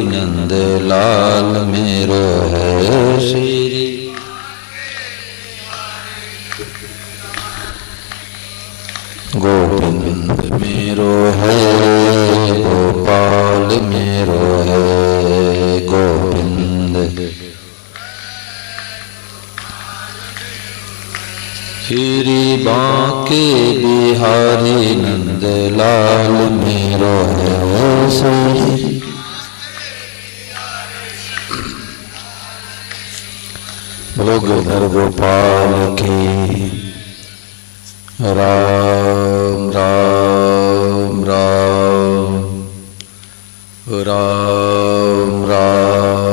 नंद लाल मेरो है श्री। गोविंद मेरो है गोपाल मेरो है गोविंद। श्री बांके बिहारी नंद लाल मेरो है श्री। बोलो गिरधर गोपाल की। राम राम राम राम राम राम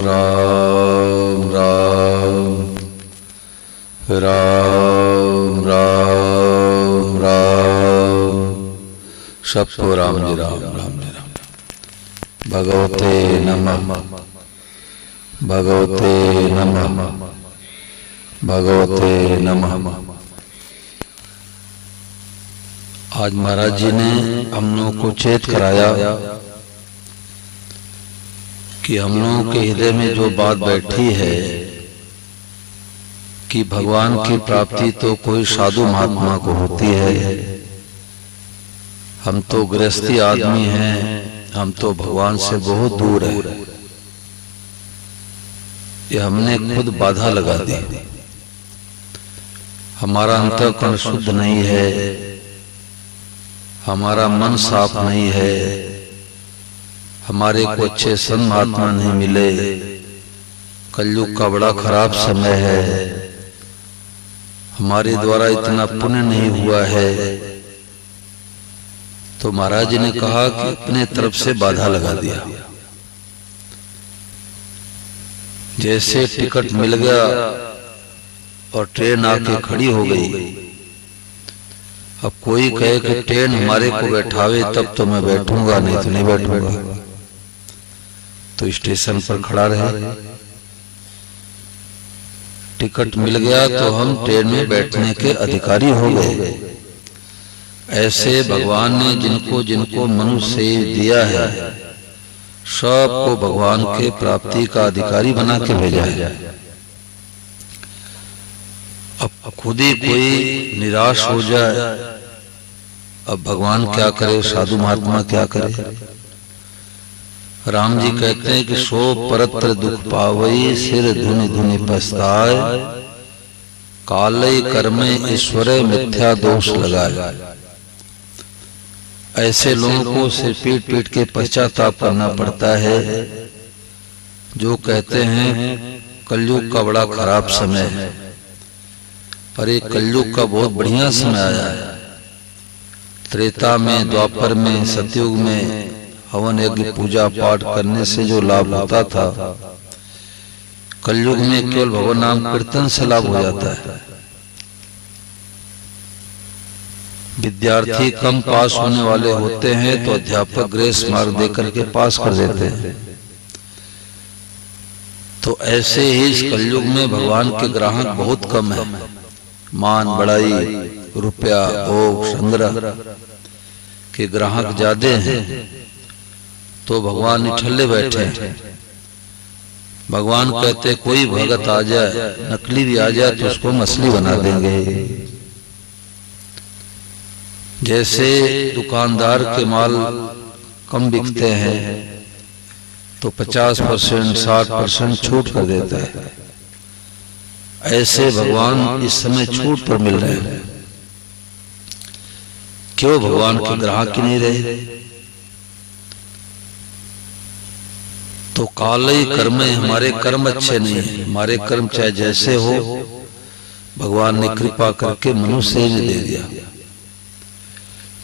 राम राम राम राम राम राम। सबको राम जी राम राम जी राम। भगवते नमः भगवते नमः भगवते नमः। आज महाराज जी ने हम लोगों को चेत कराया कि हम लोगों के हृदय में जो बात बैठी है कि भगवान की प्राप्ति तो कोई साधु महात्मा को होती है। हम तो गृहस्थी आदमी हैं, हम तो भगवान से बहुत दूर है। ये हमने खुद बाधा लगा दी। हमारा अंतःकरण शुद्ध नहीं है, हमारा मन साफ नहीं है, हमारे को अच्छे संत महात्मा नहीं मिले। कलयुग का बड़ा खराब समय है, हमारे द्वारा इतना पुण्य नहीं हुआ है। तो महाराज जी ने कहा कि अपने तरफ से बाधा लगा दिया। जैसे टिकट मिल गया और ट्रेन आके खड़ी हो गई, अब कोई कहे कि ट्रेन हमारे को बैठावे तब तो मैं बैठूंगा, नहीं तो नहीं बैठूंगा। तो स्टेशन पर खड़ा रहे। टिकट मिल गया तो हम ट्रेन में बैठने के अधिकारी हो गए। ऐसे भगवान ने जिनको जिनको मनुष्य दिया है सबको भगवान के प्राप्ति का अधिकारी बना के भेजा है। अब खुद ही कोई निराश हो जाए, अब भगवान क्या करे, साधु महात्मा क्या करे। राम जी कहते हैं कि सो परत्र दुख पावई सिर धुनि धुनि पछताए कालय कर्मे ईश्वरे मिथ्या दोष लगाए। ऐसे लोगों को सिर पीट पीट के पश्चाताप करना पड़ता है जो कहते हैं कलयुग का बड़ा खराब समय है। पर एक कलयुग का बहुत बढ़िया समय आया है। त्रेता में, द्वापर में, सतयुग में हवन यज्ञ पूजा पाठ करने से जो लाभ होता था, कलयुग में केवल भगवान नाम कीर्तन से लाभ हो जाता है। विद्यार्थी कम पास होने वाले होते हैं तो अध्यापक ग्रेस मार्क देकर के पास कर देते हैं। तो ऐसे ही इस कलयुग में भगवान के ग्राहक बहुत कम है। मान बढ़ाई, रुपया, भोग, संग्रह के ग्राहक ज्यादा हैं, तो भगवान निठल्ले बैठे हैं। भगवान कहते कोई भगत आ जाए, नकली भी आ जाए तो उसको मछली बना देंगे। जैसे दुकानदार के माल कम बिकते हैं तो 50%, 60% छूट कर देता है। ऐसे भगवान इस समय छूट पर मिल रहे हैं। क्यों भगवान के ग्राहक ही नहीं रहे? तो कालई कर्म, हमारे कर्म अच्छे नहीं है। हमारे कर्म चाहे जैसे हो, भगवान ने कृपा करके मनुष्य ही दे दिया,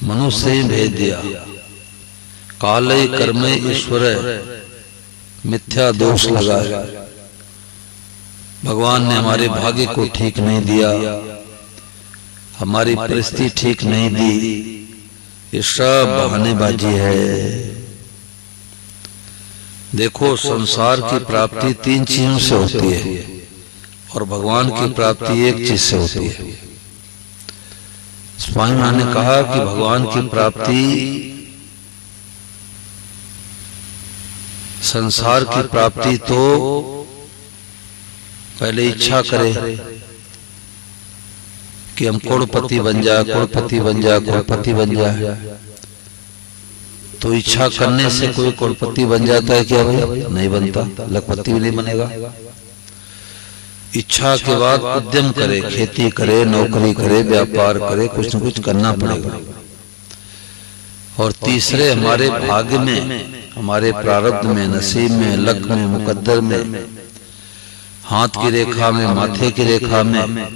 मनुष्य ही भेज दिया। कालई कर्म ईश्वर मिथ्या दोष लगाया। भगवान ने हमारे भाग्य को ठीक नहीं दिया, हमारी परिस्थिति ठीक नहीं दी। ये सब बहानेबाजी है। देखो, संसार की प्राप्ति 3 चीजों से होती है और भगवान की प्राप्ति एक चीज से होती है। स्वामी महाराज ने कहा कि भगवान की प्राप्ति, संसार की प्राप्ति तो पहले इच्छा करे कि हम करोड़पति बन जाए, करोड़पति बन जाए, करोड़पति बन जाए। तो इच्छा करने से कोई करोड़पति बन जाता है क्या भाई? नहीं बनता, लखपति भी नहीं बनेगा। इच्छा के बाद उद्यम करे, खेती करे, नौकरी करे, व्यापार करे, कुछ न कुछ करना पड़ेगा। और तीसरे हमारे भाग्य में, हमारे प्रारब्ध में, नसीब में, लक में, मुकद्दर में, हाथ की रेखा में, माथे की रेखा में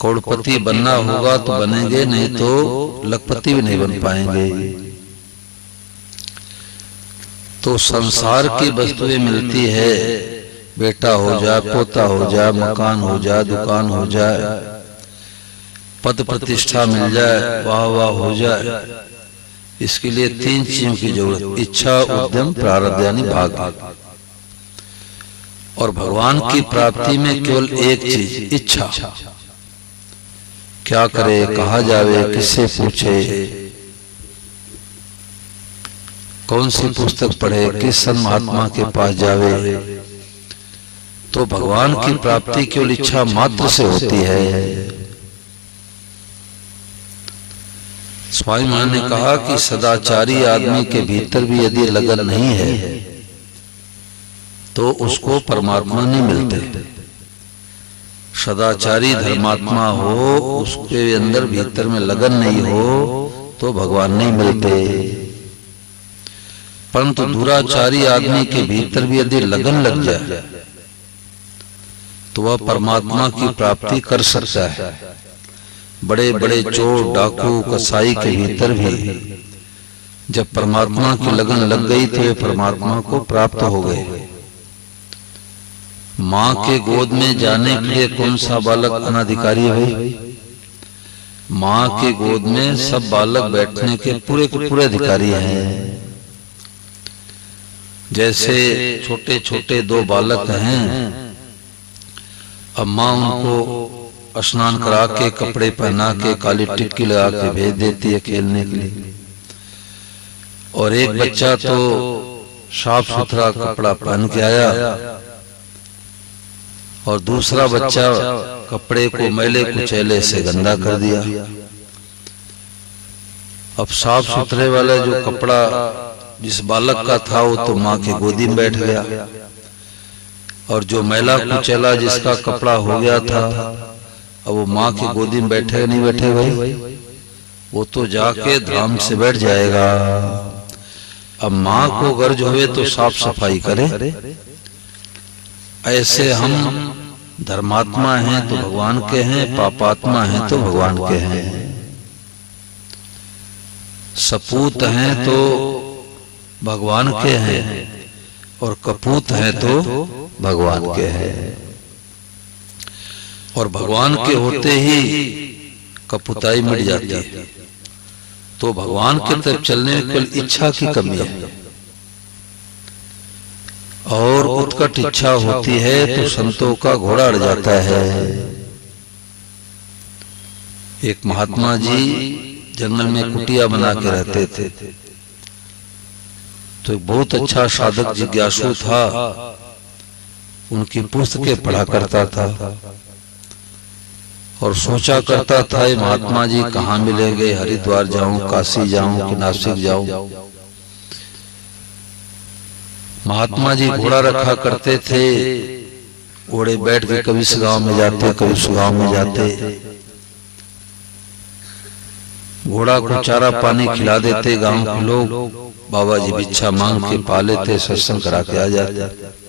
करोड़पति बनना होगा तो बनेंगे, नहीं तो लखपति भी नहीं बन पाएंगे। तो संसार की वस्तुएं मिलती है, बेटा हो जाए, पोता हो जाए, मकान हो जाए, दुकान हो जाए, पद प्रतिष्ठा मिल जाए, वाह वाह हो जाए, इसके लिए तीन चीजों की जरूरत, इच्छा, उद्यम, प्रारब्ध यानी भाग्य। और भगवान की प्राप्ति में केवल एक चीज, इच्छा। क्या करे, कहा जावे, किससे पूछे, कौन सी पुस्तक पढ़े, किस संत महात्मा के पास जावे। तो भगवान की प्राप्ति केवल इच्छा मात्र से होती है। स्वामी महाराज ने कहा कि सदाचारी आदमी के भीतर भी यदि लगन नहीं है तो उसको परमात्मा नहीं मिलते। सदाचारी धर्मात्मा हो, उसके अंदर भीतर में लगन नहीं हो तो भगवान नहीं मिलते। परंतु दुराचारी आदमी के भीतर भी यदि लगन लग जाए तो वह परमात्मा की प्राप्ति कर सकता है। बड़े बड़े चोर, डाकू, कसाई के भीतर भी जब परमात्मा की लगन लग गई तो वे परमात्मा को प्राप्त हो गए। माँ के गोद में जाने के लिए कौन सा बालक अनाधिकारी है भाई? माँ के गोद में सब बालक बैठने के पूरे अधिकारी हैं। जैसे छोटे छोटे दो बालक हैं, अब माँ उनको स्नान करा के, कपड़े पहना के, काली टिक्की लगा के भेज देती है खेलने के लिए। और एक बच्चा तो साफ सुथरा कपड़ा पहन के आया और दूसरा बच्चा कपड़े को मैले कुचैले से गंदा कर दिया। अब साफ सुथरे वाला जो कपड़ा जिस बालक का था वो तो माँ की गोदी में बैठ गया, और जो मैला कुचैला जिसका कपड़ा हो गया था अब वो माँ की गोदी में बैठे नहीं बैठे भाई? वो तो जाके धाम से बैठ जाएगा। अब माँ को गर्ज हुए तो साफ सफाई करे। ऐसे हम धर्मात्मा हैं तो भगवान के हैं, पापात्मा हैं तो भगवान के हैं, सपूत हैं तो भगवान के हैं और कपूत हैं तो भगवान के हैं। और भगवान के होते ही कपूताई मिट जाती है। तो भगवान की तरफ चलने में केवल इच्छा की कमी है, और उत्कट इच्छा होती है तो संतों का घोड़ा अड़ जाता है। एक महात्मा जी जंगल में कुटिया बना के रहते थे, तो एक बहुत अच्छा साधक जिज्ञासु था, उनकी पुस्तकें पढ़ा करता था और सोचा करता था ये महात्मा जी कहाँ मिलेंगे, हरिद्वार जाऊं, काशी जाऊं कि नासिक जाऊं। महात्मा जी घोड़ा रखा करते थे, घोड़े बैठ के कभी इस गांव में जाते, कभी उस गांव में जाते, घोड़ा को चारा पानी खिला देते गांव के लोग, बाबा जी भिक्षा मांग के पा लेते, सत्संग करा के आ जाते।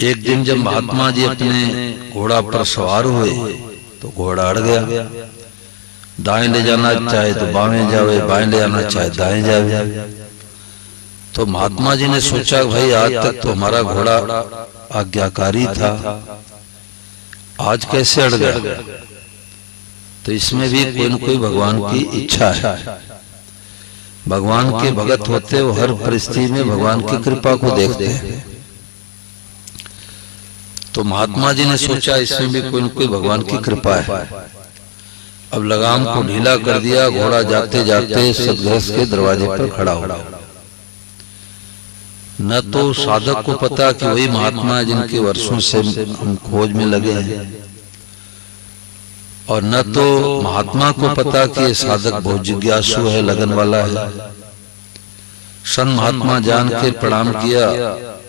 एक दिन जब महात्मा जी अपने घोड़ा पर सवार हुए तो घोड़ा अड़ गया। दाएं ले जाना चाहे तो बाएं जावे, बाएं ले जाना चाहे दाएं जावे। तो महात्मा जी ने सोचा भाई आज तक तो हमारा घोड़ा आज्ञाकारी था, आज कैसे अड़ गया? तो इसमें भी कोई न कोई भगवान की इच्छा है। भगवान के भगत होते वो हर परिस्थिति में भगवान की कृपा को देखते हैं। तो महात्मा जी ने सोचा इसमें भी कोई न कोई भगवान की कृपा है। अब लगाम को ढीला कर दिया, घोड़ा जाते जाते सतगृहस्थ के दरवाजे पर खड़ा हो गया। न तो साधक को पता कि वही महात्मा है जिनके वर्षों से हम खोज में लगे हैं, और न तो महात्मा को पता कि ये साधक बहुत जिज्ञासु है, लगन वाला है। संत महात्मा जान के प्रणाम किया,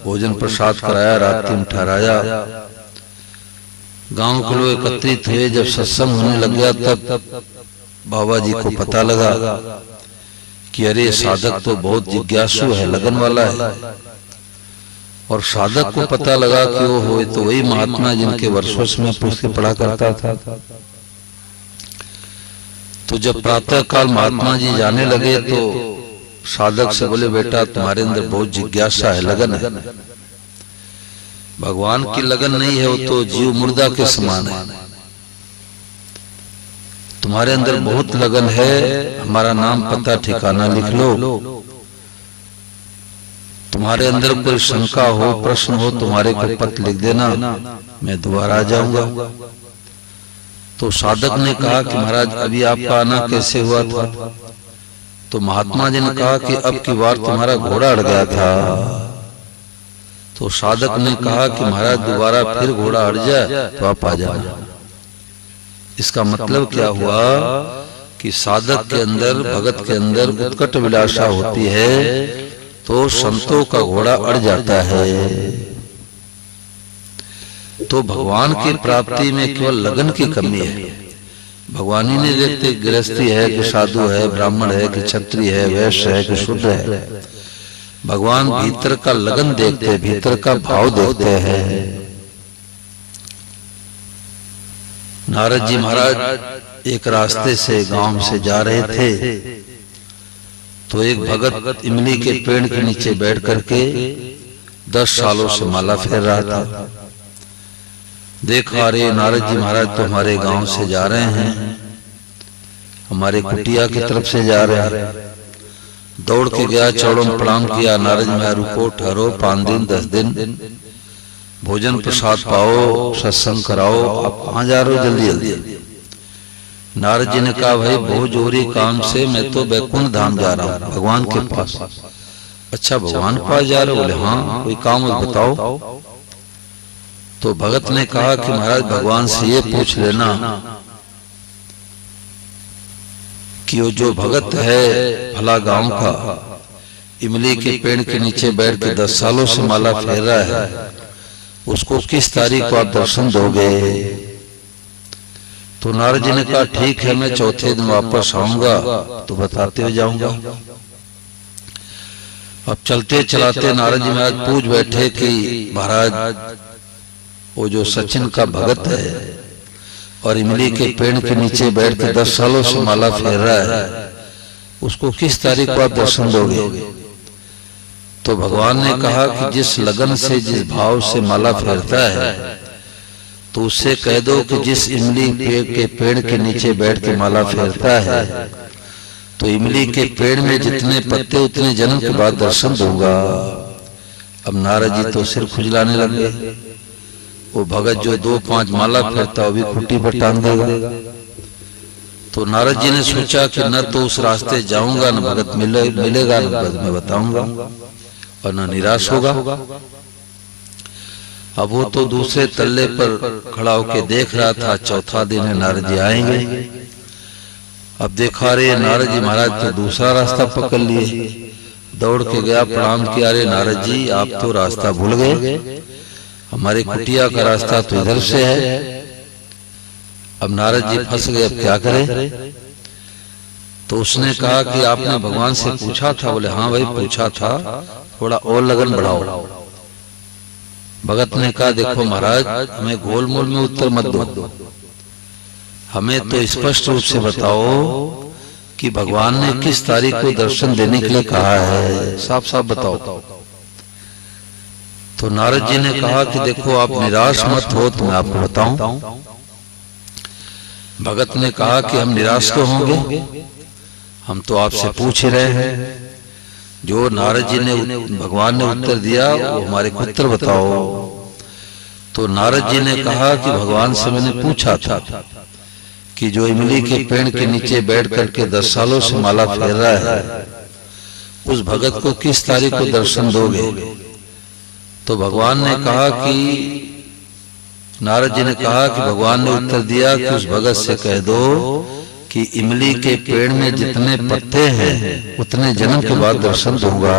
भोजन प्रसाद कराया, रात्रि ठहराया। गांव के लोग एकत्रित हुए। जब सत्संग होने लग गया तब बाबा जी को पता लगा कि अरे साधक तो बहुत जिज्ञासु है, लगन वाला है। और साधक को पता लगा कि वो हो तो वही महात्मा जिनके वर्षों से मैं पूछ के पढ़ा करता था। तो जब प्रातः काल महात्मा जी जाने लगे तो साधक से बोले, बेटा तुम्हारे अंदर बहुत जिज्ञासा है, लगन है। भगवान की लगन नहीं है, वो तो जीव मुर्दा के समान है। तुम्हारे अंदर बहुत लगन है, हमारा नाम पता ठिकाना लिख लो। तुम्हारे अंदर कोई शंका हो, प्रश्न हो, तुम्हारे को पत्र लिख देना, मैं दोबारा आ जाऊंगा। तो साधक ने कहा कि महाराज अभी आपका आना कैसे हुआ था? तो महात्मा जी ने कहा कि अब की बार तुम्हारा घोड़ा अड़ गया था। तो साधक ने कहा कि महाराज दोबारा फिर घोड़ा अड़ जाए तो आप आ जाना। इसका मतलब क्या हुआ कि साधक के अंदर, भगत के अंदर उत्कट विलासा होती है तो संतों का घोड़ा अड़ जाता है। तो भगवान की प्राप्ति में केवल लगन की कमी है। भगवान ही नहीं देखते गृहस्थी है कि साधु है, ब्राह्मण है कि क्षत्रिय है, वैश्य है कि शूद्र है। भगवान भीतर का लगन देखते हैं, भीतर का भाव देखते हैं। नारद जी महाराज एक रास्ते से गांव से जा रहे थे तो एक भगत इमली के पेड़ के नीचे बैठ करके 10 सालों से माला फेर रहा था। देखा, अरे नारद जी महाराज तो हमारे गांव से जा रहे हैं, हमारे कुटिया की तरफ से जा रहे हैं। दौड़ के गया, चौड़ों में प्रणाम किया। नारद जी महाराज रुको, ठहरो, 5 दिन 10 दिन भोजन प्रसाद पाओ, सत्संग कराओ, आप कहाँ जा रहे हो, जल्दी जल्दी। नारद जी ने कहा, भाई बहुत जोरी काम से मैं तो बैकुंठ धाम जा रहा हूँ, भगवान के पास। अच्छा, भगवान के पास जा रहे हो? बोले हाँ, कोई काम बताओ। तो भगत ने कहा कि महाराज भगवान से ये पूछ लेना कि वो जो भगत है भला गांव का, इमली के पेड़ के नीचे बैठ के 10 सालों से माला फेर रहा है, उसको किस तारीख को आप दर्शन दोगे? तो नारद जी ने कहा, ठीक है, मैं चौथे दिन वापस आऊंगा तो बताते हुए जाऊंगा। अब चलते चलाते नारद जी महाराज पूछ बैठे कि महाराज वो जो सचिन का भगत है और इमली के पेड़ के नीचे बैठ के 10 सालों से माला फेर रहा है, उसको किस तारीख को आप दर्शन दोगे? तो भगवान ने कहा कि जिस लगन से, जिस भाव से माला फेरता है तो उससे कह दो कि जिस इमली के पेड़ के नीचे बैठ के माला फेरता है तो इमली के पेड़ में जितने पत्ते उतने जन्म के बाद दर्शन दूंगा। अब नारद जी तो सिर खुजलाने लगे। वो भगत जो 2-5 माला फेरता वो भी खुट्टी पर टांग देगा। तो नारद जी ने सोचा कि न तो उस रास्ते जाऊंगा, न भगत मिलेगा, न भगत मैं बताऊंगा, और न निराश होगा। अब वो तो दूसरे तल्ले पर खड़ा होकर देख रहा था, चौथा दिन है, नारद जी आएंगे। अब देखा, रे नारद जी महाराज तो दूसरा रास्ता पकड़ लिए। दौड़ के गया, प्रणाम किया, अरे नारद जी आप तो रास्ता भूल गए, हमारे कुटिया का रास्ता तो इधर से है। अब नारद जी फंस गए, अब क्या करें? तो उसने कहा कि आपने भगवान से पूछा था? बोले हाँ भाई पूछा था, थोड़ा और लगन बढ़ाओ। भगत ने कहा, देखो महाराज हमें गोलमोल में उत्तर मत दो, हमें तो स्पष्ट रूप से बताओ कि भगवान ने किस तारीख को दर्शन देने के लिए कहा है, साफ साफ बताओ। तो नारद जी ने कहा कि देखो आप निराश मत हो तो मैं आपको बताऊं। भगत ने कहा कि हम निराश क्यों होंगे, हम तो आपसे पूछ ही रहे हैं। जो नारद जी ने, भगवान ने उत्तर दिया वो हमारे को उत्तर बताओ। तो नारद जी ने कहा कि भगवान से मैंने पूछा था कि जो इमली के पेड़ के नीचे बैठ करके 10 सालों से माला फेर रहा है, उस भगत को किस तारीख को दर्शन दोगे? तो भगवान ने कहा कि नारद जी ने कहा कि भगवान ने उत्तर दिया कि उस भगत से कह दो कि इमली के पेड़ में जितने पत्ते हैं उतने जन्म के बाद दर्शन दूंगा।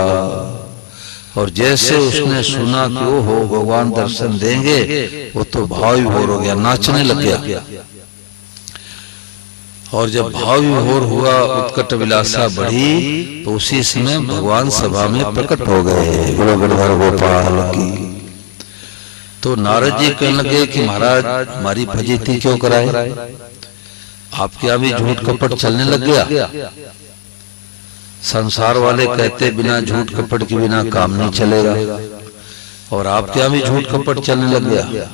और जैसे उसने सुना कि वो हो भगवान दर्शन देंगे, वो तो भाव विभोर हो गया, नाचने लग गया। और जब भाव विभोर हुआ, उत्कट विलासा बढ़ी, तो उसी समय भगवान सभा में प्रकट हो गए। बोलो गणधर गोपाल की। तो नारद जी कहने लगे कि महाराज हमारी फजीती क्यों कराए? आपके यहाँ भी झूठ कपट चलने लग गया। संसार वाले कहते बिना झूठ कपट के बिना काम नहीं चलेगा, और आपके यहाँ भी झूठ कपट चलने लग गया।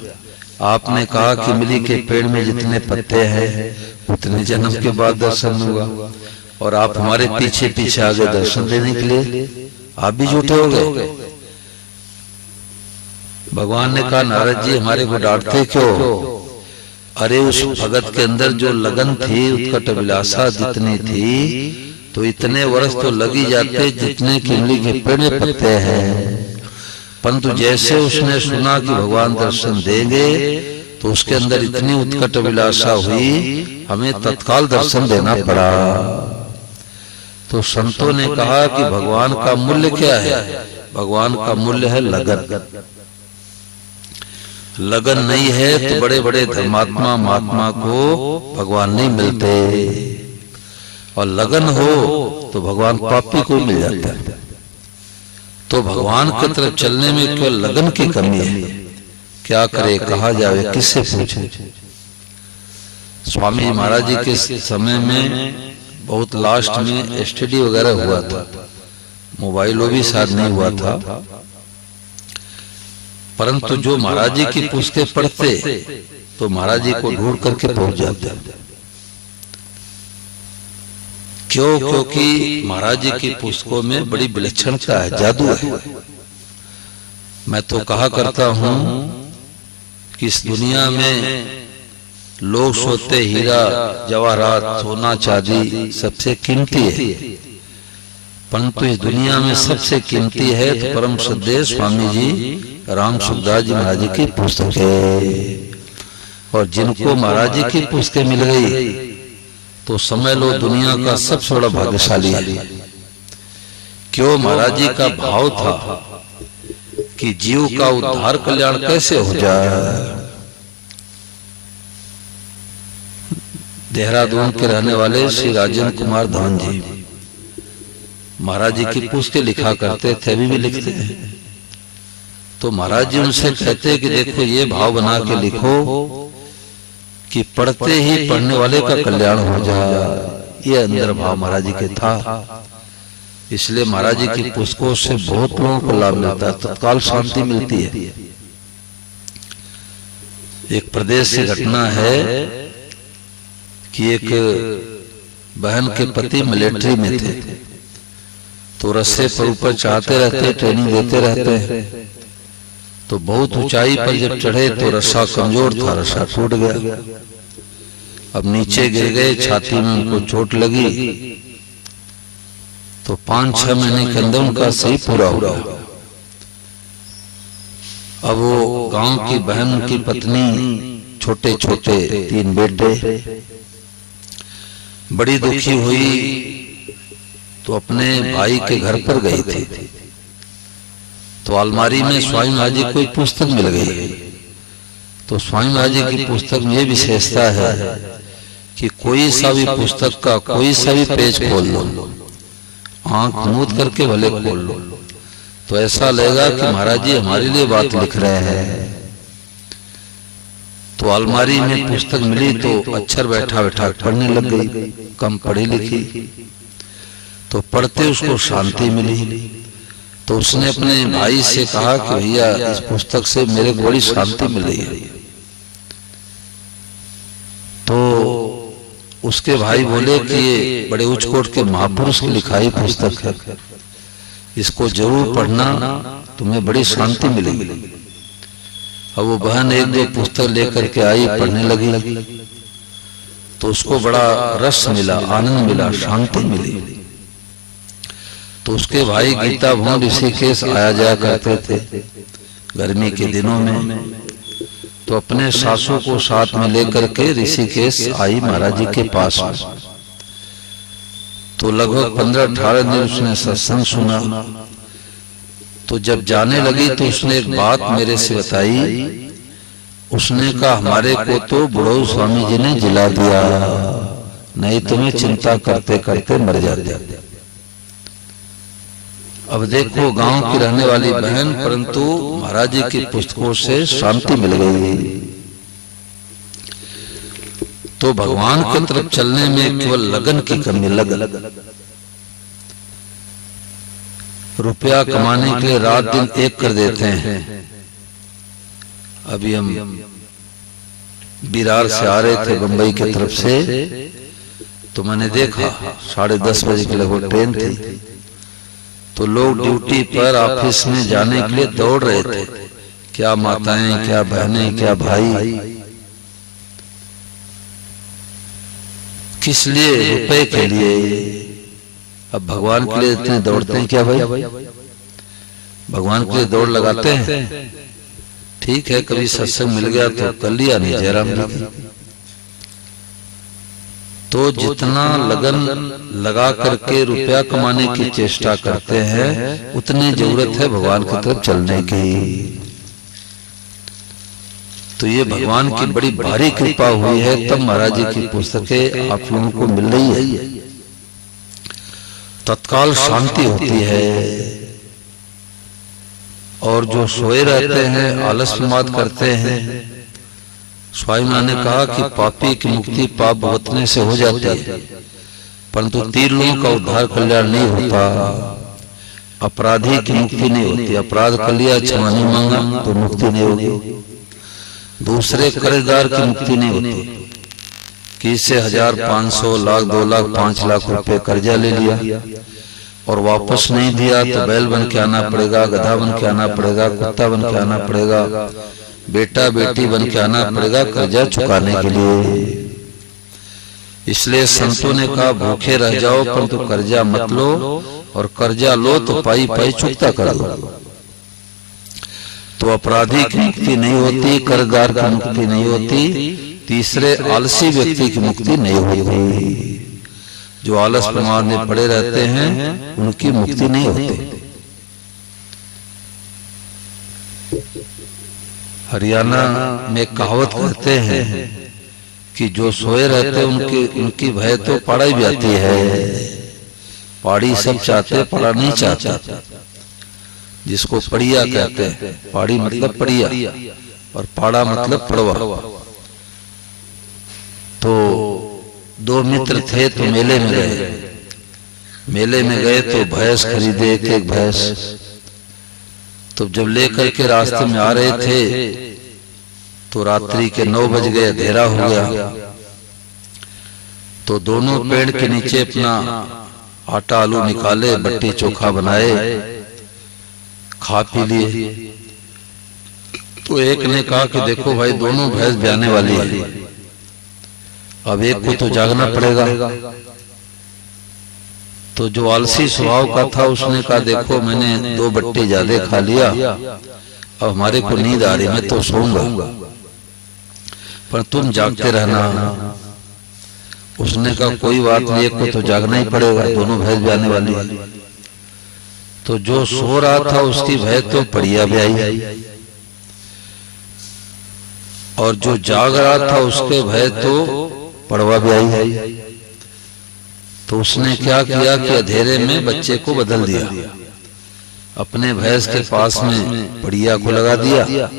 आपने कहा कि इमली के पेड़ में जितने पत्ते हैं उतने जन्म के बाद दर्शन होगा, और आप हमारे पीछे पीछे आगे दर्शन देने के लिए आप भी झूठे हो गए। भगवान ने कहा नारद जी हमारे को डांटते क्यों? अरे उस भगत के अंदर जो लगन थी, उत्कट अभिलाषा जितनी थी, तो इतने वर्ष तो लग ही जाते जितने कि इमली के पेड़ में पत्ते हैं। परंतु जैसे उसने सुना कि भगवान दर्शन देंगे, तो उसके अंदर इतनी उत्कट अभिलाषा हुई, हमें तत्काल दर्शन देना पड़ा। तो संतों ने कहा कि भगवान का मूल्य क्या है? भगवान का मूल्य है लगन। लगन नहीं है तो बड़े बड़े धर्मात्मा महात्मा को भगवान नहीं मिलते, और लगन हो तो भगवान पापी को मिल जाता है। तो भगवान की तरफ चलने में केवल लगन की कमी है। क्या करे, कहा जावे, किससे पूछे? स्वामी महाराज जी के समय में बहुत लास्ट में एसटीडी वगैरह हुआ था, मोबाइल वो भी शायद नहीं हुआ था, परंतु जो महाराज जी की पुस्तकें पढ़ते तो महाराज जी को ढूंढ करके पहुंच जाते। क्यों? क्योंकि महाराज जी की पुस्तकों में बड़ी विलक्षणता है, जादू है। मैं तो कहा करता हूं कि इस दुनिया में लोग सोते हीरा जवाहरात सोना चांदी सबसे कीमती है, परंतु इस दुनिया में सबसे कीमती है तो परम श्रद्धेय स्वामी जी राम सुखदास जी महाराज जी की पुस्तकें। और जिनको महाराज जी की पुस्तकें मिल गई तो समझ लो दुनिया का सबसे बड़ा भाग्यशाली है। क्यों? महाराज जी का भाव था कि जीव का उद्धार कल्याण कैसे हो जाए। देहरादून के रहने वाले श्री राजेंद्र कुमार धान जी महाराज जी की पुस्तकें लिखा करते थे, अभी भी लिखते हैं। तो महाराज जी उनसे कहते कि देखो ये भाव बना के लिखो कि पढ़ते ही पढ़ने वाले का कल्याण हो जाए। ये अंदर भाव महाराज जी के था। इसलिए महाराज जी की पुस्तकों से बहुत लोगों को लाभ मिलता है, तत्काल शांति मिलती है। एक प्रदेश से घटना है कि एक बहन के पति मिलिट्री में थे, तो रस्से पर ऊपर चढ़ाते रहते, ट्रेनिंग देते रहते। तो बहुत ऊंचाई पर जब चढ़े तो रस्सा कमजोर था, रस्सा टूट गया। अब नीचे गिर गए, छाती में उनको चोट लगी। तो 5-6 महीने के अंदर उनका सही पूरा हुआ। अब वो गांव की बहन की पत्नी, छोटे छोटे 3 बेटे, बड़ी दुखी हुई तो अपने भाई के घर पर गई थी। तो अलमारी में स्वामी महाराज जी को एक पुस्तक मिल गई। तो स्वामी महाराज जी की पुस्तक में ये विशेषता है कि कोई सा भी पुस्तक का कोई सा भी पेज खोल लो, आंख मूंद करके भले खोल लो, तो ऐसा लगेगा कि महाराज जी हमारे लिए बात लिख रहे हैं। तो अलमारी में पुस्तक मिली तो अक्षर बैठा बैठा पढ़ने लग गई, कम पढ़ी लिखी। तो पढ़ते उसको शांति मिली। तो उसने अपने भाई से कहा कि भैया इस पुस्तक से मेरे को बड़ी शांति मिल रही है। तो उसके भाई बोले कि ये बड़े उच्च कोट के महापुरुष की लिखाई पुस्तक है, इसको जरूर पढ़ना, तुम्हें बड़ी शांति मिलेगी। अब वो बहन एक दो पुस्तक लेकर के आई, पढ़ने लगी, तो उसको बड़ा रस मिला, आनंद मिला, शांति मिली। तो उसके भाई गीता भवन ऋषिकेश आया जाया करते थे गर्मी के दिनों में, तो अपने सासू को साथ में लेकर के ऋषिकेश आई महाराज जी के पास में। तो लगभग 15-18 दिन उसने सत्संग सुना। तो जब जाने लगी तो उसने एक बात मेरे से बताई। उसने कहा, हमारे को तो बुढ़ऊ स्वामी जी ने जिला दिया, नहीं तुम्हें चिंता करते करते मर जाते। अब देखो, गांव की रहने वाली बहन, परंतु महाराज जी की पुस्तकों से शांति मिल गई। तो भगवान की तरफ चलने में केवल लगन की कमी, लगन। रुपया कमाने के लिए रात दिन एक कर देते हैं। अभी हम बिरार से आ रहे थे बंबई की तरफ से, तो मैंने देखा 10:30 बजे की लगभग ट्रेन थी। तो लोग ड्यूटी पर ऑफिस में जाने के लिए दौड़ रहे थे, क्या माताएं, क्या बहनें, क्या भाई। किस लिए? रुपए के लिए। अब भगवान के लिए इतने दौड़ते हैं क्या भाई? भगवान के लिए दौड़ लगाते हैं। ठीक है, कभी सत्संग मिल गया तो कर लिया, नहीं जयराम जी। तो जितना लगन लगा करके रुपया कमाने की चेष्टा करते हैं, उतनी जरूरत है भगवान की तरफ चलने की। तो ये भगवान की बड़ी भारी कृपा हुई है, तब महाराज जी की पुस्तकें आप लोगों को मिल रही है। तत्काल शांति होती है। और जो सोए रहते हैं, आलस प्रमाद करते हैं, स्वामी ने कहा कि पापी की मुक्ति पाप भुगतने से हो जाती है, परंतु 3 लोगों का उद्धार कल्याण नहीं होता। अपराधी की मुक्ति नहीं होती, अपराध कर लिया, क्षमा नहीं मांगा तो मुक्ति नहीं होगी। दूसरे कर्जदार की मुक्ति नहीं होती, कि इससे 1000, 500, लाख, 2 लाख, 5 लाख रुपए कर्जा ले लिया और वापस नहीं दिया तो बैल बन के आना पड़ेगा, गधा बन के आना पड़ेगा, कुत्ता बन के आना पड़ेगा, बेटा बेटी बन के आना पड़ेगा कर्जा चुकाने के लिए। इसलिए संतों ने कहा, भूखे रह जाओ परंतु कर्जा मत लो, और कर्जा लो तो पाई पाई चुकता कर दो। तो अपराधी की मुक्ति नहीं होती, कर्जदार की मुक्ति नहीं होती, तीसरे आलसी व्यक्ति की मुक्ति नहीं होती। जो आलस प्रमाद में पड़े रहते हैं, उनकी मुक्ति नहीं होती। हरियाणा में कहावत कहते हैं कि जो सोए रहते उनकी भय तो पढ़ाई भी आती है। पहाड़ी सब चाहते, पढ़ा नहीं चाहता, जिसको पड़िया कहते हैं। पहाड़ी मतलब पड़िया और पाड़ा मतलब पड़वा। तो 2 मित्र थे, तो मेले में गए। मेले में गए तो भैंस खरीदे, एक भैंस। तो जब लेकर के रास्ते में आ रहे थे तो रात्रि के 9 बज गए, अंधेरा हो गया। तो दोनों पेड़ के नीचे अपना आटा आलू निकाले, बट्टी चोखा बनाए, खा पी लिए। तो एक ने कहा कि देखो भाई, दोनों भैंस ब्याने वाली है, अब एक को तो जागना पड़ेगा। तो जो आलसी स्वभाव का था उसने कहा, देखो मैंने 2 बट्टे ज्यादा खा लिया, अब हमारे को नींद आ रही, मैं तो सोऊंगा, पर तुम जागते रहना। उसने कहा कोई बात नहीं, एक को तो जागना ही पड़ेगा, दोनों भैंस ब्याने वाली। तो जो सो रहा था उसकी भैंस तो पड़िया ब्याई, और जो जाग रहा था उसके भैंस तो पड़वा ब्याई। तो उसने क्या किया कि अंधेरे में बच्चे को बदल दिया, अपने भैंस के पास में पड़िया को लगा दिया,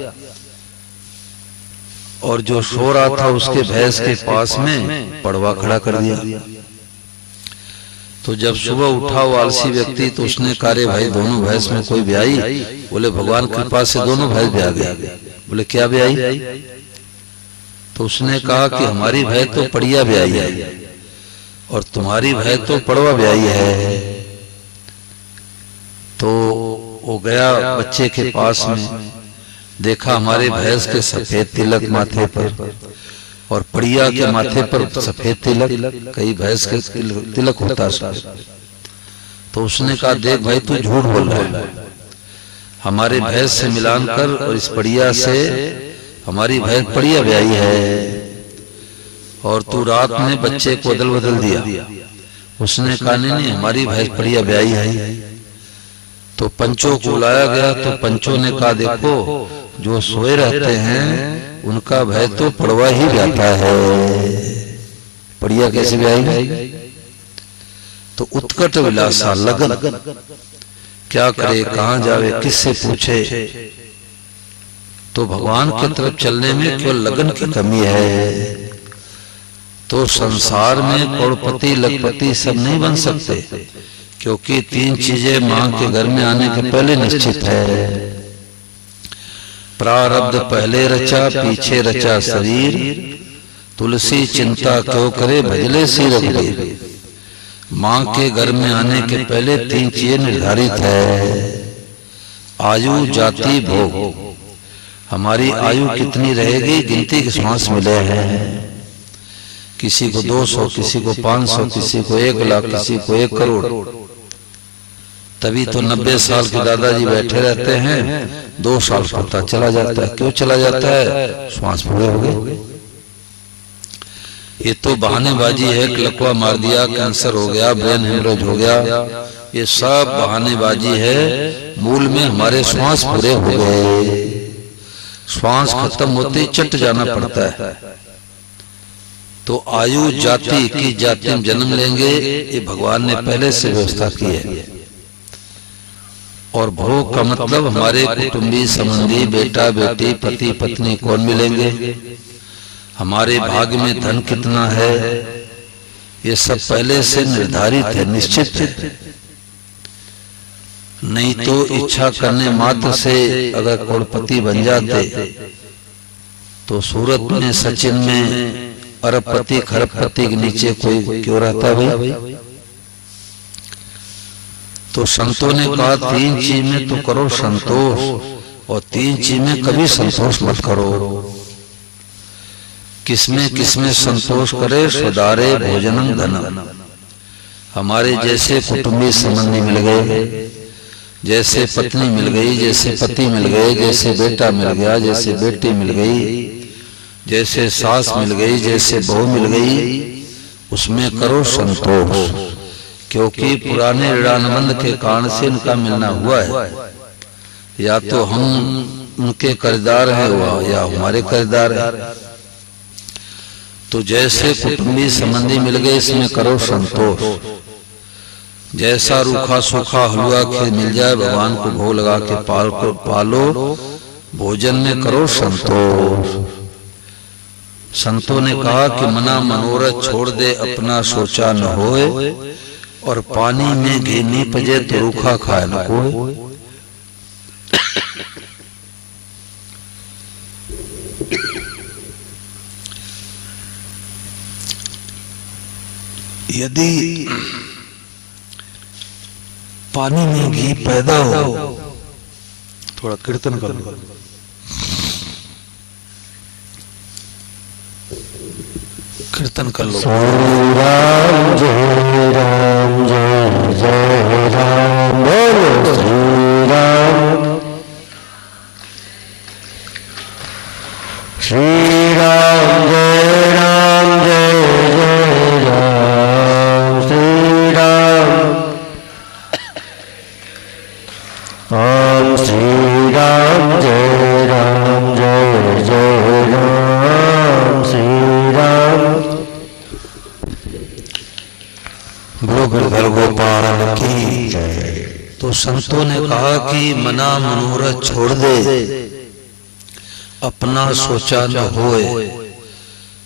और जो सो रहा था उसके भैंस के पास में पड़वा खड़ा कर दिया। तो जब सुबह उठा वो आलसी व्यक्ति, तो उसने कहा, रे भाई, दोनों भैंस में कोई ब्याई? बोले भगवान कृपा से दोनों भैंस ब्याह गए। बोले क्या ब्याई? तो उसने कहा कि हमारी भैंस तो पड़िया ब्याई है और तुम्हारी भैंस तो पड़वा ब्याई है। तो वो गया बच्चे के पास में, देखा हमारे भैंस के सफेद तिलक माथे पर और पड़िया के माथे पर सफेद तिलक, कई भैंस के तिलक होता है। तो उसने कहा देख भाई तू झूठ बोल रहा है, हमारे भैंस से मिलान कर और इस पड़िया से, हमारी भैंस पड़िया ब्याई है और तू रात में बच्चे को अदल बदल दिया। उसने कहा नहीं हमारी भैंस पड़िया ब्याई है। तो पंचों को बुलाया गया तो पंचों ने कहा देखो जो सोए रहते हैं उनका भय तो पड़वा ही जाता है, पड़िया कैसे ब्याई। तो उत्कट विलासा लगन, क्या करे कहां जावे किससे पूछे। तो भगवान की तरफ चलने में केवल लगन की कमी है। तो संसार में करोड़पति लखपति सब नहीं बन सकते, क्योंकि तीन चीजें मां के घर में आने के पहले निश्चित है। प्रारब्ध पहले रचा पीछे रचा शरीर, तुलसी चिंता क्यों करे भजले सी रघुवीर। मां के घर में आने के पहले तीन चीजें निर्धारित है, आयु जाति भोग। हमारी आयु कितनी रहेगी गिनती के श्वास मिले हैं, किसी को 200, किसी को 500, किसी को 1 लाख, किसी को 1 करोड़। तभी तो 90 साल के दादाजी बैठे रहते हैं, 2 साल पता चला जाता है। क्यों चला जाता है? श्वास पूरे हो गए। ये तो बहानेबाजी है कि लकवा मार दिया, कैंसर हो गया, ब्रेन हेमरेज हो गया, ये सब बहानेबाजी है। मूल में हमारे श्वास पूरे हो गए। श्वास खत्म होते ही चट जाना पड़ता है। तो आयु जाति की जाति में जन्म लेंगे, ये भगवान ने पहले से व्यवस्था की है। और भोग का मतलब हमारे कुटुंबी संबंधी बेटा बेटी पति पत्नी कौन मिलेंगे, हमारे भाग्य में धन कितना है, ये सब पहले से निर्धारित है, निश्चित है। नहीं तो इच्छा करने मात्र से अगर करोड़पति बन जाते तो सूरत में सचिन में अरबपति खरबपति के नीचे कोई क्यों रहता भाई। तो संतों ने कहा 3 चीज में तो करो संतोष, और 3 चीज में कभी संतोष मत करो। किसमें संतोष करे? सुधारे भोजनम धनम। हमारे जैसे कुटुंबी संबंधी मिल गए, जैसे पत्नी मिल गई, जैसे पति मिल गए, जैसे बेटा मिल गया, जैसे बेटी मिल गई, जैसे सास मिल गई, जैसे बहू मिल गई, उसमें करो संतोष। क्योंकि पुराने ऋणानुबंध के कारण से इनका मिलना हुआ है। या तो हम उनके कर्जदार हैं या हमारे कर्जदार हैं। तो जैसे कुटुंबी संबंधी मिल गए, इसमें करो संतोष। जैसा रूखा सूखा हलवा खीर मिल जाए, भगवान को भोग लगा के पालो, भोजन में करो संतोष। संतों ने कहा कि मना मनोरथ छोड़ दे, अपना सोचा न होए, और पानी में घी नहीं पजे तो रूखा खाए न कोई। यदि पानी में घी पैदा हो, थोड़ा कीर्तन करो, कीर्तन कर लो। श्री राम जय राम जय जय राम, बोलो श्री राम। श्री राम जय राम जय जय राम, श्री राम। ओम श्री राम जय राम जय जय राम, श्री राम। बोलो गिरधर गोपाल की जय। तो संतों ने कहा कि मना मनोरथ छोड़ दे, अपना सोचा न होए,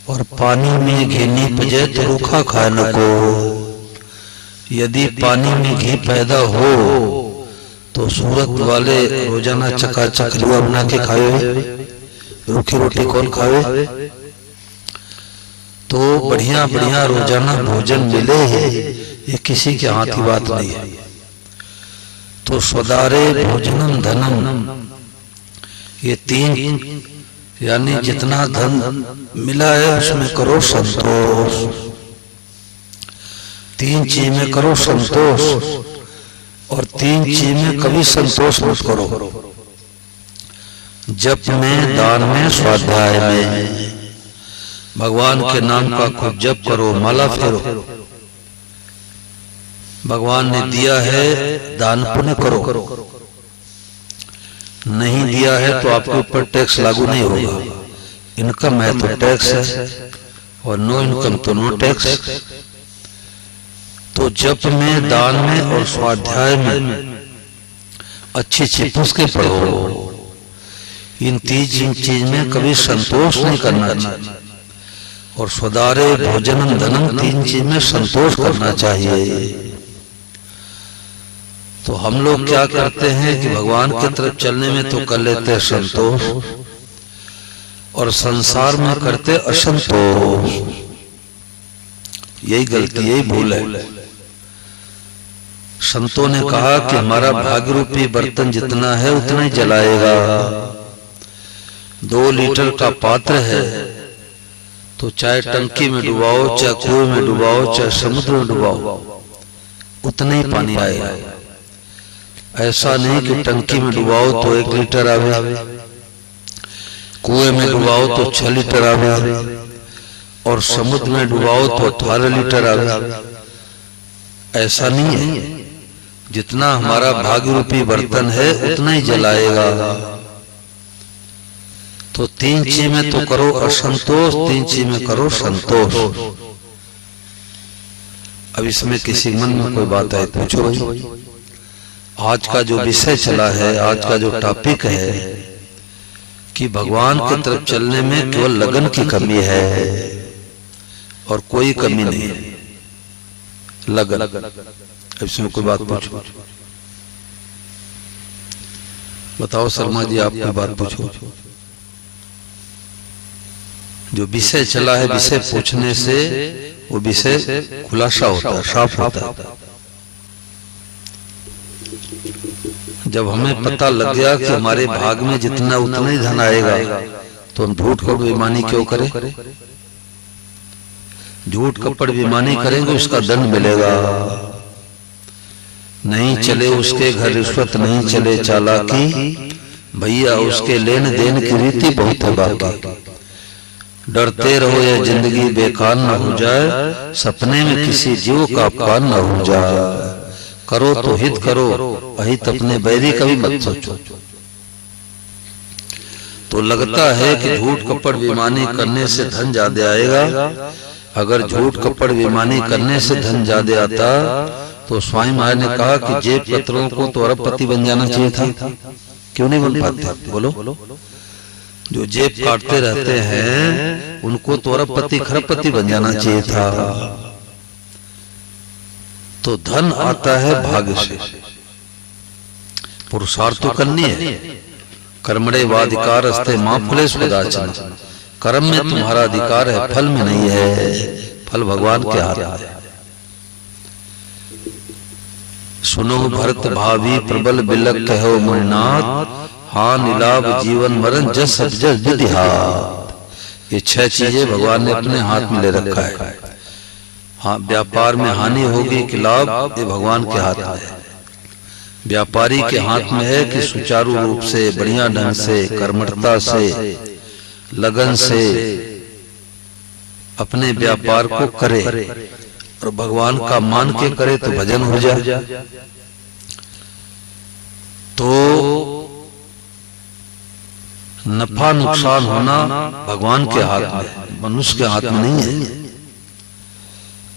और पानी में घी नहीं पजे तो रूखा खाए न को। यदि पानी में घी पैदा हो तो सूरत वाले रोजाना चकाचक हलवा बना के खाए, रूखी रोटी कौन खावे। तो बढ़िया बढ़िया रोजाना भोजन मिले है, ये किसी के हाथ की बात नहीं है। तो स्वदारे भोजनम धनम, ये तीन यानी जितना धन मिला है उसमें करो संतोष। तीन चीज में करो संतोष और तीन चीज में कभी संतोष मत करो। जप में, दान में, स्वाध्याय में। भगवान के नाम का खूब जप करो, माला फेरो। भगवान ने दिया है, दान पुण्य करो। नहीं दिया है तो आपके ऊपर टैक्स लागू नहीं होगा। इनकम है तो टैक्स है और नो इनकम तो नो टैक्स। तो जप में, दान में और स्वाध्याय में अच्छी अच्छी पुस्तकें पढ़ो। इन तीन चीज में कभी संतोष नहीं करना चाहिए। और स्वदारे भोजनम धनम, तीन चीज में संतोष करना चाहिए। तो हम लोग क्या करते हैं कि भगवान की तरफ चलने में तो कर लेते हैं संतोष और संसार में करते असंतोष। यही गलती, यही भूल है। संतों ने कहा कि हमारा भाग्य रूपी बर्तन जितना है उतना ही जलाएगा। 2 लीटर का पात्र है तो चाहे टंकी में डुबाओ, चाहे कुएं में डुबाओ, चाहे समुद्र में डुबाओ, उतना ही पानी आएगा। ऐसा नहीं कि टंकी में डुबाओ तो 1 लीटर आवे, कुएं में डुबाओ तो 6 लीटर आवे और समुद्र में डुबाओ तो 18 लीटर आवे। ऐसा नहीं है। जितना हमारा भाग्य रूपी बर्तन है उतना ही जलाएगा। तो तीन चीज में तो करो असंतोष, तीन चीज में करो संतोष। अब इसमें किसी मन में कोई बात है पूछो भाई। आज का जो विषय चला है, आज का जो टॉपिक है कि भगवान की तरफ चलने में केवल लगन की कमी है और कोई कमी नहीं है। लगन। इसमें कोई बात पूछो। बताओ शर्मा जी, आपकी बात पूछो। जो विषय चला है, विषय पूछने से वो विषय खुलासा होता है, साफ होता है। जब हमें पता लग गया कि हमारे भाग में जितना उतना ही धन आएगा तो हम झूठ कपट बेईमानी क्यों करें? झूठ कपट बेईमानी करेंगे उसका दंड मिलेगा। नहीं चले उसके घर रिश्वत, नहीं चले चालाकी, भैया उसके लेन देन की रीति बहुत है बाकी। डरते रहो या जिंदगी बेकार न हो जाए, सपने में किसी जीव का अपकार न हो जाए। करो तो हित करो, अहित अपने बैरी का भी मत सोचो। तो लगता है कि झूठ कपट बेईमानी करने से धन ज्यादा आएगा। अगर झूठ कपट बेईमानी करने से धन ज्यादा आता तो स्वामी महाराज ने कहा कि जेब कतरों को तो अरबपति बन जाना चाहिए था। क्यों नहीं बन पाते? बोलो। जो जेब काटते रहते हैं उनको तो अरबपति खरबपति बन जाना चाहिए था। तो धन आता है भाग्य से, पुरुषार्थ तो करनी है। कर्मणे वाधिकार अस्ते मां फलेषु कदाचन। कर्म में तुम्हारा अधिकार है, फल में नहीं है। फल भगवान के हाथ में है। सुनो भरत भावी प्रबल बिलक कहो मुनिनाथ, हाँ नीलाभ जीवन मरण जस जस विधिहात। ये 6 चीजें भगवान ने अपने हाथ में ले रखा है। हाँ, व्यापार में हानि होगी कि लाभ, ये भगवान के हाथ में है। व्यापारी के हाथ में है कि सुचारू रूप से, बढ़िया ढंग से, कर्मठता से, लगन से अपने व्यापार को करे और भगवान का मान के करे तो भजन हो जाए। तो नफा नुकसान होना भगवान के हाथ में, मनुष्य के हाथ में नहीं है।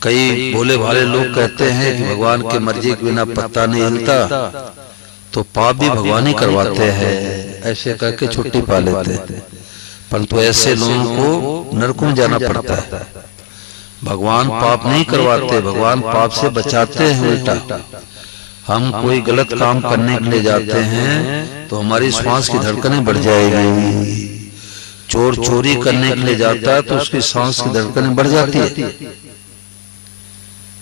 कई भोले भाले लोग कहते हैं कि भगवान के मर्जी के बिना पत्ता नहीं हिलता, तो पाप भी भगवान ही करवाते हैं, ऐसे करके छुट्टी पा लेते हैं। परंतु ऐसे लोगों को नरकों में जाना पड़ता है। भगवान पाप नहीं करवाते, भगवान पाप से बचाते हैं। उल्टा हम कोई गलत काम करने के लिए जाते हैं तो हमारी श्वास की धड़कनें बढ़ जाएगी। चोर चोरी करने के लिए जाता है तो उसकी सांस की धड़कनें बढ़ जाती है।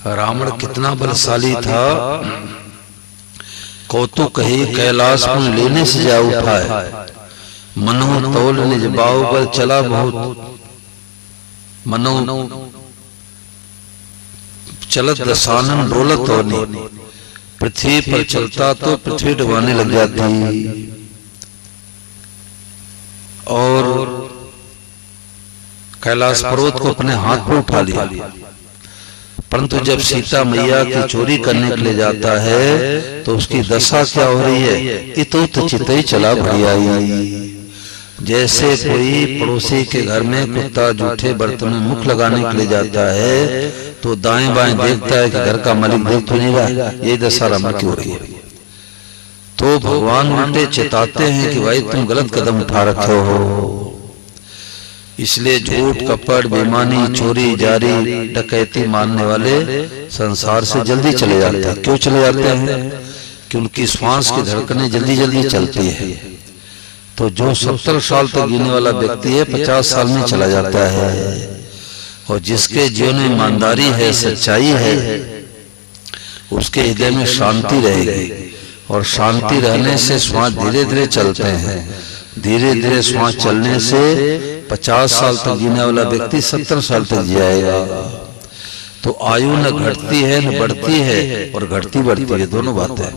रावण कितना बलशाली था, कौतुक कहे कैलाश को लेने से जा उठा है। मनो तौल निज बाहुबल चला बहुत, मनो चलत दसानन डोलत होनी, पृथ्वी पर चलता तो पृथ्वी डुबाने लग जाती। और कैलाश पर्वत को अपने हाथ पर उठा लिया, परंतु जब सीता मैया की चोरी करने के लिए जाता है तो उसकी दशा क्या हो रही है, इतोत चितई चला भड़ियाई। जैसे कोई पड़ोसी के घर में कुत्ता जूठे बर्तन में मुख लगाने के लिए जाता है तो दाएं बाएं देखता है कि घर का मालिक देख तो नहीं रहा, यही दशा रावण की हो रही है। तो भगवान उल्टे चेताते हैं कि भाई तुम गलत कदम उठा रखे हो। इसलिए झूठ कपट बेईमानी चोरी जारी डकैती मानने वाले संसार से जल्दी चले जाते हैं। क्यों चले जाते हैं? कि उनकी श्वास की धड़कनें जल्दी जल्दी चलती है। तो जो 70 साल तक जीने वाला व्यक्ति है 50 साल में चला जाता है, और जिसके जीवन में ईमानदारी है सच्चाई है उसके हृदय में शांति रहेगी, और शांति रहने से श्वास धीरे धीरे चलते हैं। धीरे धीरे श्वास चलने से 50 साल तक जीने वाला व्यक्ति 70 साल तक जिएगा। तो आयु न घटती है न बढ़ती है, और घटती बढ़ती है, दोनों बातें।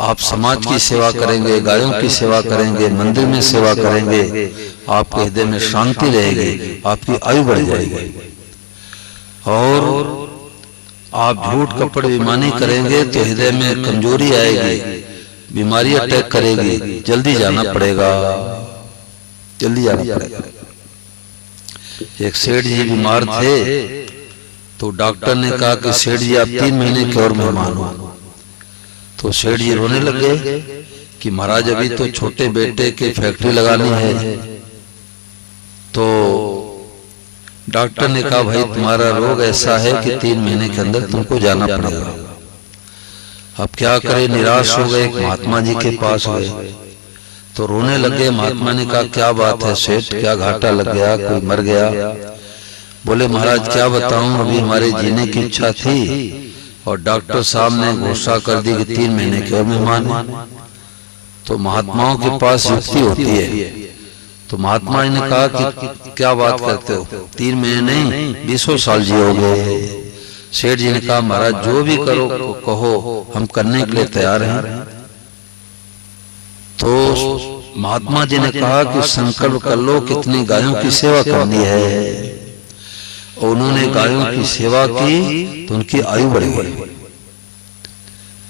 आप समाज की सेवा करेंगे, गायों की सेवा करेंगे, मंदिर में सेवा करेंगे, आपके हृदय में शांति रहेगी, आपकी आयु बढ़ जाएगी। और आप झूठ कपट बेईमानी करेंगे तो हृदय में कमजोरी आएगी, बीमारी अटैक करेगी, जल्दी जाना पड़ेगा, जल्दी जाना पड़ेगा। एक सेठ जी बीमार थे तो डॉक्टर ने कहा कि सेठ जी आप 3 महीने के और मेहमान हो। तो सेठ जी रोने लगे कि महाराज अभी तो छोटे बेटे की फैक्ट्री लगानी है। तो डॉक्टर ने कहा भाई तुम्हारा रोग ऐसा है कि 3 महीने के अंदर तुमको जाना पड़ेगा। अब क्या करें, निराश हो गए, महात्मा जी के पास गए तो रोने लगे। महात्मा ने कहा क्या बात है सेठ, क्या घाटा लग गया, कोई मर गया? बोले महाराज क्या बताऊं, अभी हमारे जीने की इच्छा थी और डॉक्टर साहब ने घोषणा कर दी कि 3 महीने के मेहमान हैं। तो महात्माओं के पास युक्ति होती है। तो महात्मा जी ने कहा कि क्या बात करते हो, 3 महीने नहीं 20 साल जियोगे। सेठ जी ने कहा महाराज जो भी करो कहो, हम करने के लिए तैयार हैं। तो महात्मा जी ने कहा कि संकल्प कर लो कितनी गायों की सेवा करनी है। और उन्होंने गायों की सेवा की तो उनकी आयु बढ़ गई।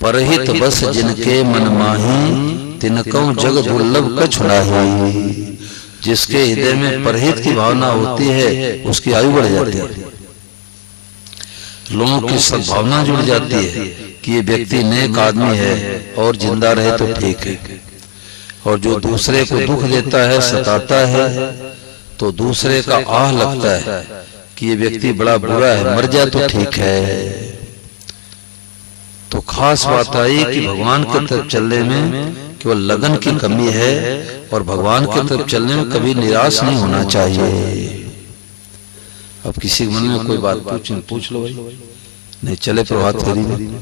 परहित बस जिनके मन माही, तिनको जग दुर्लभ कछु नाहि। जिसके हृदय में परहित की भावना होती है उसकी आयु बढ़ जाती है, लोगों की सद्भावना जुड़ जाती है कि ये व्यक्ति नेक आदमी है और जिंदा रहे तो ठीक है। और जो दूसरे को दुख देता है सताता है तो दूसरे का आह लगता है कि ये व्यक्ति बड़ा बुरा है, मर जाए तो ठीक है। तो खास बात आई कि भगवान की तरफ चलने में केवल लगन की कमी है, और भगवान की तरफ चलने में कभी निराश नहीं होना चाहिए। अब किसी के मन में कोई बात पूछ लो भाई, नहीं चले प्रभात फेरी में।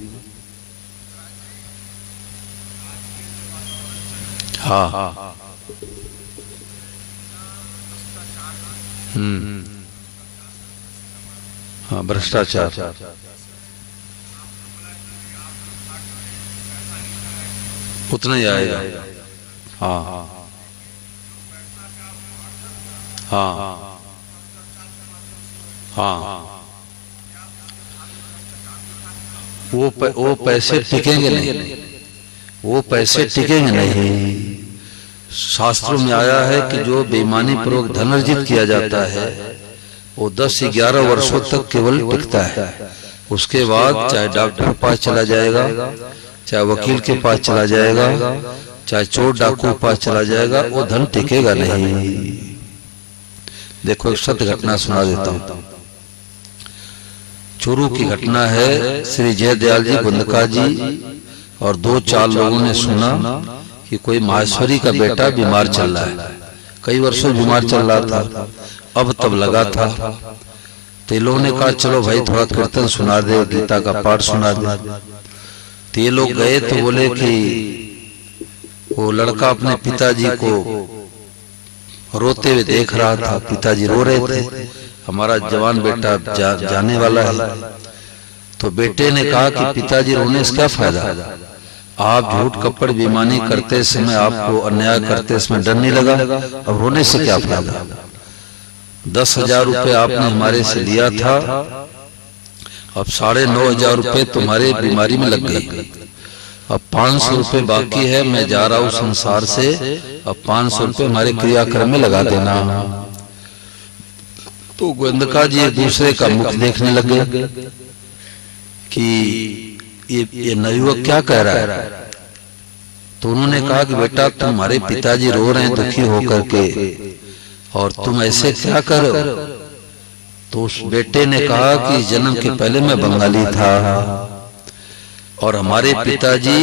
हाँ हाँ भ्रष्टाचार उतना ही आएगा। हाँ हाँ हाँ वो पैसे टिकेंगे नहीं, वो पैसे टिकेंगे नहीं। शास्त्रों में आया है कि जो बेईमानी पूर्वक धन अर्जित किया जाता है वो 10 से 11 वर्षों तक केवल टिकता है। उसके बाद चाहे डॉक्टर के पास चला जाएगा, चाहे वकील के पास चला जाएगा, चाहे चोर डाकू के पास चला जाएगा, वो धन टिकेगा नहीं। देखो एक सत्य घटना सुना देता हूँ। चोरू की घटना है। श्री जयदयाल जी बुंदका जी और 2-4 लोगों ने सुना कि कोई माहेश्वरी का बेटा बीमार चल रहा है। कई वर्षों बीमार चल रहा था, अब तब लगा था। तो लोगों ने कहा चलो भाई थोड़ा कीर्तन सुना दे, गीता का पाठ सुना दे। तो ये लोग गए तो बोले कि वो लड़का अपने पिताजी को रोते हुए देख रहा था। पिताजी रो रहे थे, हमारा जवान बेटा जाने वाला है। तो बेटे ने कहा कि पिताजी रोने से क्या फायदा, आप झूठ कपड़ बेईमानी करते समय, आपको अन्याय करते समय डर नहीं लगा, अब रोने से क्या फायदा। 10,000 रुपये आपने हमारे से लिया था, अब 9,500 रुपये तुम्हारे बीमारी में लग गई, अब 500 रुपये बाकी है, मैं जा रहा हूं संसार से, अब 500 रुपये हमारे क्रियाक्रम में लगा देना। तो गोविंदका जी एक दूसरे का मुख देखने लगे कि ये नवयुवक क्या कह रहा है। तो उन्होंने कहा कि बेटा तुम्हारे पिताजी रो रहे हैं दुखी होकर के, और तुम ऐसे क्या कर रहे हो। तो उस बेटे ने कहा कि जन्म के पहले मैं बंगाली था और हमारे पिताजी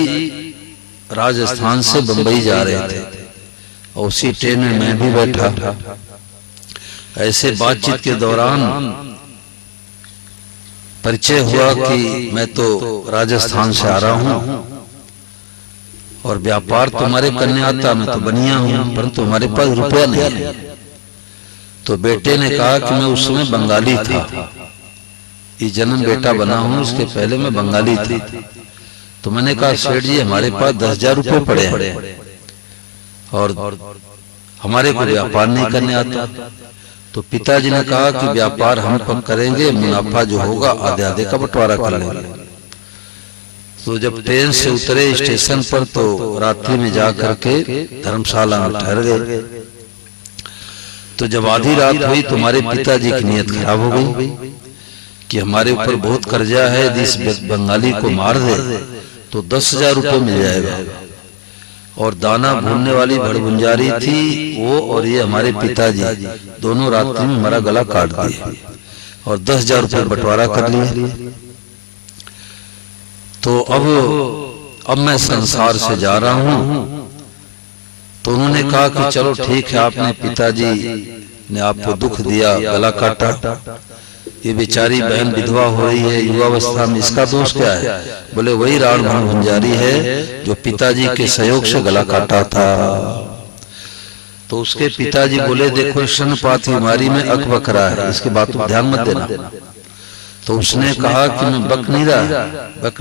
राजस्थान से बंबई जा रहे थे और उसी ट्रेन में मैं भी बैठा। ऐसे बातचीत के दौरान परिचय हुआ कि मैं तो राजस्थान से आ रहा हूं और व्यापार तुम्हारे करने आता, मैं तो बनिया हूं, परंतु हमारे पास रुपया नहीं है। तो बेटे ने कहा कि मैं उस समय बंगाली था, ये जन्म बेटा बना हूं, इसके पहले मैं बंगाली था। तो मैंने कहा सेठ जी हमारे पास 10,000 रुपये पड़े हैं और हमारे को व्यापार नहीं करने आता। तो पिताजी ने कहा कि व्यापार हम करेंगे, मुनाफा जो होगा आधे आधे का बंटवारा कर लेंगे। तो जब ट्रेन से उतरे स्टेशन पर तो रात्रि में जा करके धर्मशाला में ठहर गए। तो जब आधी रात हुई तुम्हारे पिताजी की नीयत खराब हो गई कि हमारे ऊपर बहुत कर्जा है, यदि इस बंगाली को मार दे तो 10,000 रुपये मिल जाएगा। और दाना भूनने वाली भड़भुंजारी थी वो और ये हमारे पिताजी दोनों रात्रि में हमारा गला काट दिए और 10,000 रुपये बंटवारा कर लिए। तो अब मैं संसार से जा रहा हूं। तो उन्होंने कहा कि चलो ठीक है, आपने पिताजी ने आपको दुख दिया, गला काटा, ये बेचारी बहन विधवा हो रही है युवावस्था में, इसका दोष क्या है। बोले वही राण भंजारी है जो पिताजी के सहयोग से गला काटा था। तो उसके पिताजी बोले देखो स्तनपात बीमारी में अक बक रहा है, इसके बात पर ध्यान मत देना। तो उसने कहा कि मैं बक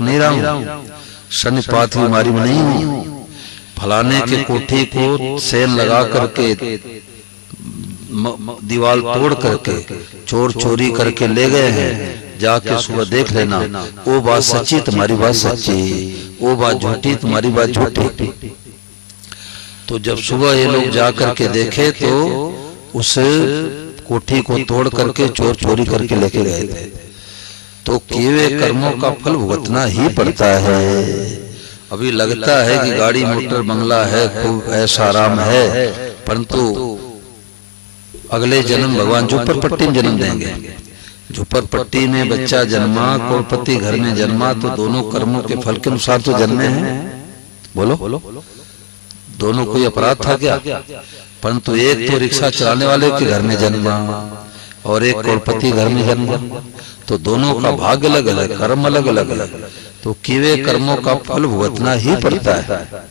नहीं रहा हूं, स्तनपात बीमारी में नहीं हूं। फलाने के कोठी को सेन लगा करके दीवार तोड़ करके चोर चोरी करके ले गए हैं, जाके सुबह देख लेना, वो बात सच्ची तुम्हारी बात सच्ची, वो बात झूठी तुम्हारी बात झूठी। तो जब सुबह ये लोग जा करके देखे तो उस कोठी को तोड़ करके चोर चोरी करके लेके गए थे। तो किए हुए कर्मों का फल भुगतना ही पड़ता है। अभी लगता है कि गाड़ी मोटर बंगला है, खूब ऐसा आराम है, परंतु अगले जन्म भगवान झुप्परपट्टी में जन्म देंगे। झुप्परपट्टी में बच्चा जन्मा, करोड़पति घर में जन्मा, तो दोनों कर्मों के फल के अनुसार तो जन्मे हैं। बोलो दोनों कोई अपराध था क्या। परंतु एक तो रिक्शा चलाने वाले के घर में जन्मा और एक करोड़पति घर में जन्मा, तो दोनों का भाग्य अलग अलग, कर्म अलग अलग, तो किए कर्मों का फल भुगतना ही पड़ता है।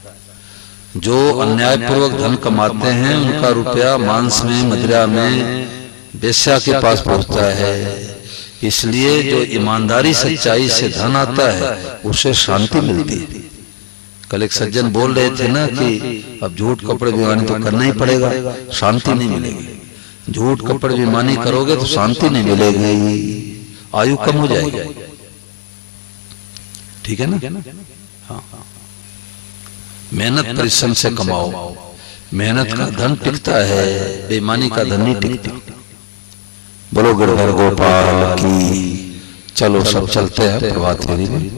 जो अन्यायपूर्वक धन कमाते हैं उनका रुपया मांस में, मदिरा में, वेश्या के पास पहुंचता है। इसलिए जो ईमानदारी सच्चाई से धन आता है उससे शांति मिलती है। कल एक सज्जन बोल रहे थे ना कि अब झूठ कपड़े बेईमानी तो करना ही पड़ेगा, शांति नहीं मिलेगी। झूठ कपड़े बेईमानी करोगे तो शांति नहीं मिलेगी, आयु कम हो जाएगी। ठीक है ना। हाँ, मेहनत परिश्रम से कमाओ, मेहनत का धन टिकता है, बेईमानी का धन नहीं टिकता। बोलो गिरधर गोपाल की। चलो सब चलते हैं प्रभात फेरी में।